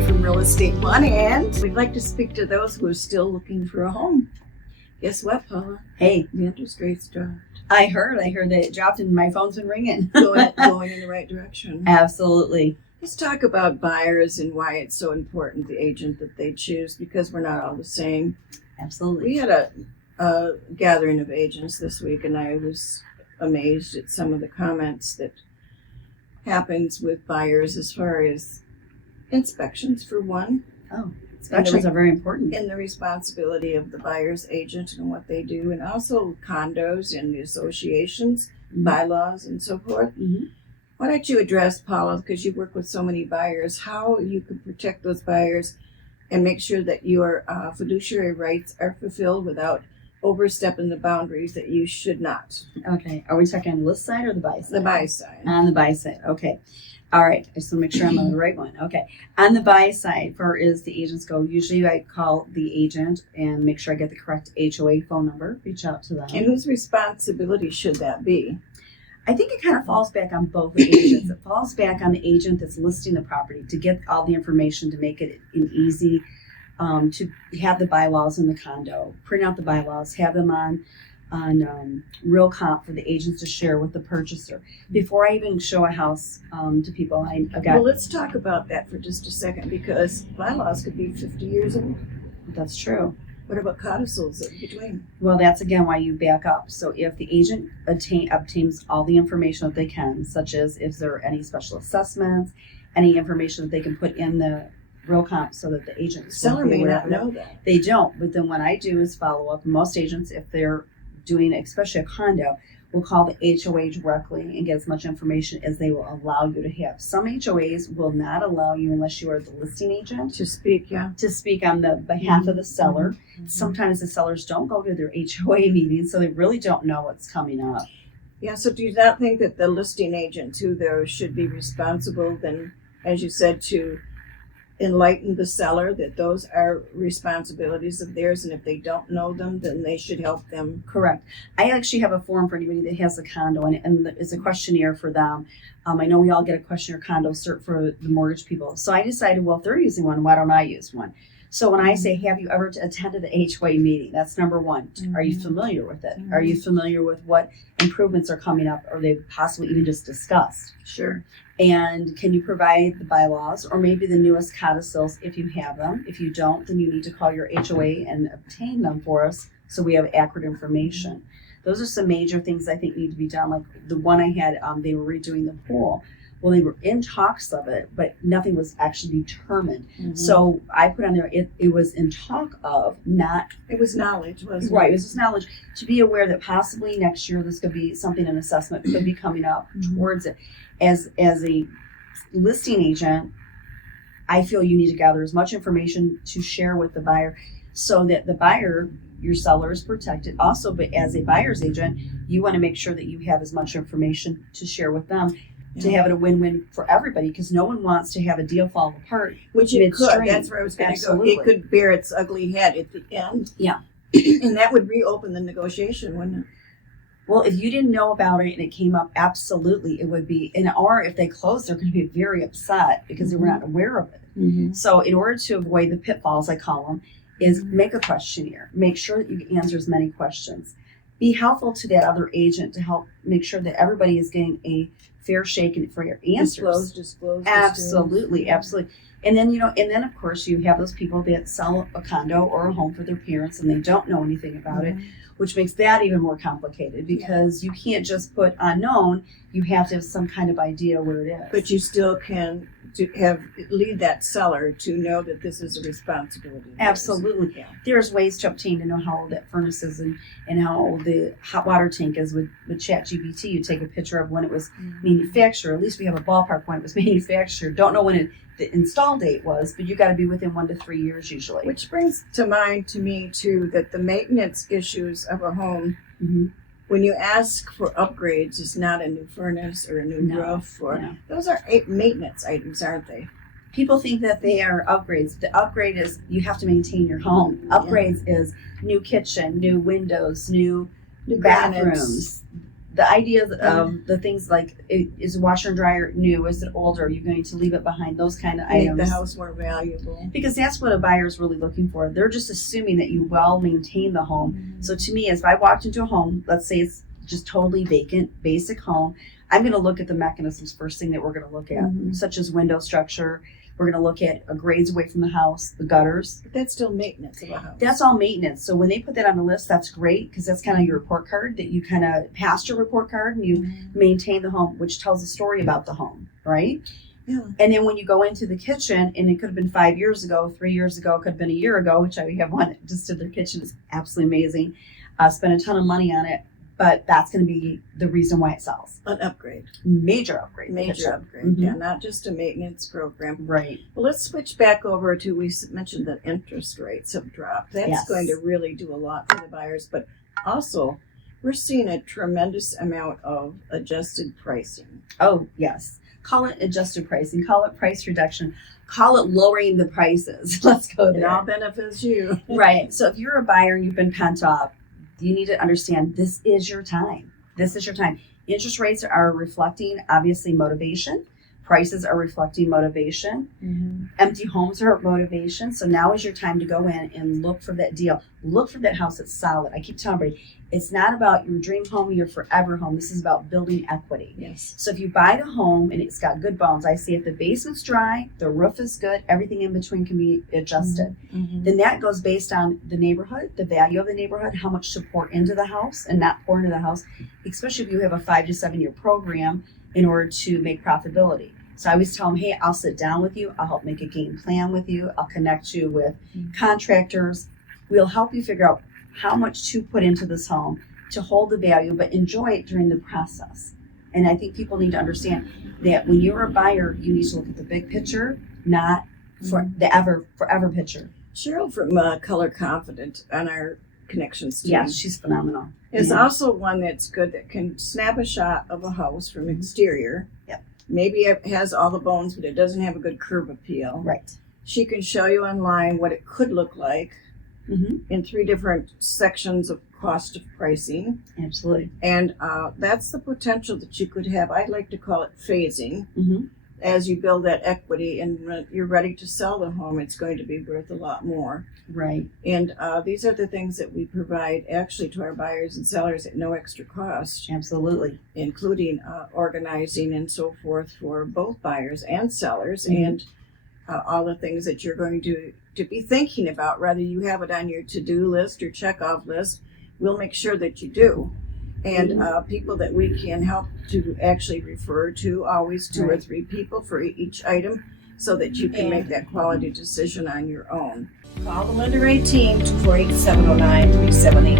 Rea from Real Estate One, and we'd like to speak to those who are still looking for a home. Guess what, Paula? Hey, the interest rates dropped. I heard that it dropped and my phone's been ringing. going in the right direction. Absolutely. Let's talk about buyers and why it's so important, the agent that they choose, because we're not all the same. Absolutely. We had a gathering of agents this week, and I was amazed at some of the comments that happens with buyers as far as inspections, for one. Oh, inspections are very important. And the responsibility of the buyer's agent and what they do, and also condos and the associations, bylaws, and so forth. Mm-hmm. Why don't you address, Paula, because you work with so many buyers, how you can protect those buyers and make sure that your fiduciary rights are fulfilled without overstepping the boundaries that you should not. Okay. Are we talking on the list side or the buy side? The buy side. On the buy side. Okay. All right. I just want to make sure I'm on the right one. Okay. On the buy side, for as the agents go, usually I call the agent and make sure I get the correct HOA phone number, reach out to them. And whose responsibility should that be? I think it kind of falls back on both the agents. It falls back on the agent that's listing the property to get all the information to make it an easy, to have the bylaws in the condo, print out the bylaws, have them on Real Comp for the agents to share with the purchaser. Before I even show a house to people, I got... Well, let's talk about that for just a second, because bylaws could be 50 years old. That's true. What about codicils in between? Well, that's again why you back up. So if the agent obtains all the information that they can, such as if there are any special assessments, any information that they can put in the Real Comp so that the agent... Seller may not know that. They don't, but then what I do is follow up. Most agents, if they're doing, especially a condo, will call the HOA directly and get as much information as they will allow you to have. Some HOAs will not allow you, unless you are the listing agent, To speak, yeah. to speak on the behalf of the seller. Mm-hmm. Sometimes the sellers don't go to their HOA meetings, so they really don't know what's coming up. Yeah, so do you not think that the listing agent too, though, should be responsible then, as you said, to enlighten the seller that those are responsibilities of theirs, and if they don't know them, then they should help them? Correct. I actually have a form for anybody that has a condo, and it's a questionnaire for them. I know we all get a questionnaire condo cert for the mortgage people. So I decided, well, if they're using one, why don't I use one? So when I say, have you ever attended a HOA meeting? That's number one. Mm-hmm. Are you familiar with it? Mm-hmm. Are you familiar with what improvements are coming up, or they possibly even just discussed? Sure. And can you provide the bylaws or maybe the newest codicils if you have them? If you don't, then you need to call your HOA and obtain them for us so we have accurate information. Those are some major things I think need to be done. Like the one I had, they were redoing the pool. Well, they were in talks of it, but nothing was actually determined. Mm-hmm. So I put on there, it was in talk of, not... It was knowledge, wasn't it? Right, it was just knowledge. To be aware that possibly next year this could be something, an assessment could be coming up towards it. As a listing agent, I feel you need to gather as much information to share with the buyer so that the buyer, your seller, is protected. Also, but as a buyer's agent, you want to make sure that you have as much information to share with them. Yeah. To have it a win-win for everybody, because no one wants to have a deal fall apart. Which it could. That's where I was going to go. It could bear its ugly head at the end. Yeah. And that would reopen the negotiation, wouldn't it? Well, if you didn't know about it and it came up, absolutely, it would be. Or if they close, they're going to be very upset because they were not aware of it. Mm-hmm. So in order to avoid the pitfalls, I call them, is make a questionnaire. Make sure that you answer as many questions. Be helpful to that other agent to help make sure that everybody is getting a fair shake and fair answers. Disclose. Absolutely. And then of course you have those people that sell a condo or a home for their parents and they don't know anything about it, which makes that even more complicated because you can't just put unknown. You have to have some kind of idea where it is. But you still can lead that seller to know that this is a responsibility. Absolutely. Yeah. There's ways to obtain to know how old that furnace is and how old the hot water tank is with ChatGPT. You take a picture of when it was manufactured. At least we have a ballpark when it was manufactured. Don't know when the install date was, but you got to be within 1 to 3 years usually. Which brings to mind to me too that the maintenance issues of a home, when you ask for upgrades, it's not a new furnace or a new roof. Those are maintenance items, aren't they? People think that they are upgrades. The upgrade is you have to maintain your home. Upgrades is new kitchen, new windows, new bathrooms. the idea of the things like, is the washer and dryer new? Is it older? Are you going to leave it behind? Those kind of Make items. the house more valuable. Because that's what a buyer is really looking for. They're just assuming that you well maintain the home. So to me, if I walked into a home, let's say it's just totally vacant, basic home, I'm going to look at the mechanisms first thing that we're going to look at, such as window structure. We're going to look at grades away from the house, the gutters. But that's still maintenance of a house. That's all maintenance. So when they put that on the list, that's great because that's kind of your report card that you kind of pass your report card and you maintain the home, which tells a story about the home, right? Yeah. And then when you go into the kitchen, and it could have been 5 years ago, 3 years ago, it could have been a year ago, which I have one that just did their kitchen. It's absolutely amazing. Spent a ton of money on it, but that's going to be the reason why it sells. An upgrade. Major upgrade. Major upgrade. Yeah, not just a maintenance program. Right. Well, let's switch back over to, we mentioned that interest rates have dropped. That's going to really do a lot for the buyers, but also we're seeing a tremendous amount of adjusted pricing. Oh, yes. Call it adjusted pricing. Call it price reduction. Call it lowering the prices. Let's go there. It all benefits you. Right. So if you're a buyer and you've been pent up, you need to understand this is your time. This is your time. Interest rates are reflecting, obviously, motivation. Prices are reflecting motivation. Empty homes are motivation. So now is your time to go in and look for that deal. Look for that house that's solid. I keep telling everybody, it's not about your dream home, your forever home. This is about building equity. Yes. So if you buy the home and it's got good bones, I see if the basement's dry, the roof is good, everything in between can be adjusted. Then that goes based on the neighborhood, the value of the neighborhood, how much to pour into the house and not pour into the house, especially if you have a 5 to 7 year program in order to make profitability. So I always tell them, hey, I'll sit down with you. I'll help make a game plan with you. I'll connect you with contractors. We'll help you figure out how much to put into this home to hold the value, but enjoy it during the process. And I think people need to understand that when you're a buyer, you need to look at the big picture, not for the forever picture. Cheryl from Color Confident on our connections team. Yeah, she's phenomenal. Is also one that's good that can snap a shot of a house from exterior. Yep. Maybe it has all the bones, but it doesn't have a good curb appeal. Right. She can show you online what it could look like in 3 different sections of cost of pricing. Absolutely. And that's the potential that you could have. I like to call it phasing. As you build that equity and when you're ready to sell the home, it's going to be worth a lot more. Right. And these are the things that we provide actually to our buyers and sellers at no extra cost. Absolutely. Including organizing and so forth for both buyers and sellers and all the things that you're going to be thinking about, whether you have it on your to-do list or check-off list. We'll make sure that you do. And people that we can help to actually refer to, always 2 or 3 people for each item, so that you can make that quality decision on your own. Call the Linda Rea Team, 248-709-3782.